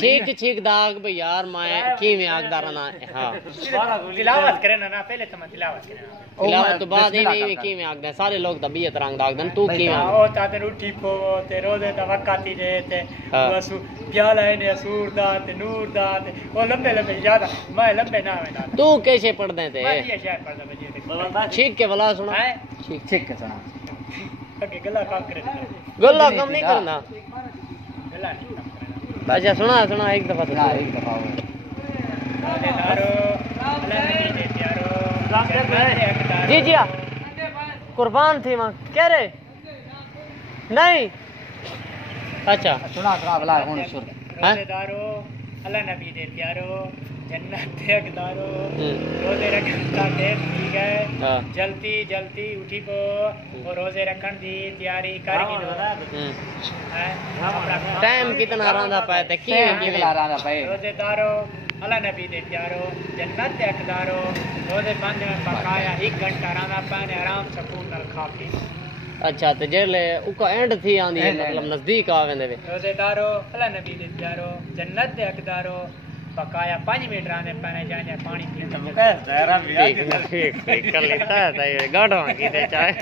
ठीक ठीक दाग भाई यार मैं किवें आगदा रहना हां तिलावत करे ना पहले तो मैं तिलावत करे तिलावत तो बाद ही किवें आगदा सारे लोग तबीयत रंग दागदन तू किवें ओ ताते उठी पो ते रोजे दा वकाती दे ते बस प्याला है ने सूर दा ते नूर दा ते ओ लंबे लंबे याद मैं लंबे ना आवे तू कैसे पढ़दे थे मैं ये शायद पढ़दा बजे ठीक के भला सुना ठीक ठीक के सुना अगे गला काम करे गला काम नहीं करना गला नहीं अच्छा सुना सुना एक दफा सुना एक दफा जी जी कुर्बान थी वहाँ कह रहे नहीं अच्छा सुना सुना भला हुन सुन रोजेदारो अल्लाह नबी दे प्यारो जन्नत दे हकदारो रोजे रखन दा टाइम ठीक है जल्दी जल्दी उठी को और रोजे रखन दी तैयारी कर की दो टाइम कितना रहंदा पाए ते की रहंदा पाए रोजेदारो अल्लाह नबी दे प्यारो जन्नत दे हकदारो रोजे बंद में पकाया 1 घंटा रहंदा पाए आराम सुकून नाल खा पी अच्छा तो जेले उका एंड थी आंदी मतलब नजदीक आवेंदे वे रोजेदारो अल्लाह नबी दे प्यारो जन्नत दे हकदारो पकाया 5 मिनट रहने पाने जाने पानी पीता ठीक ठीक कर लेता है गाढ़वा की चाहे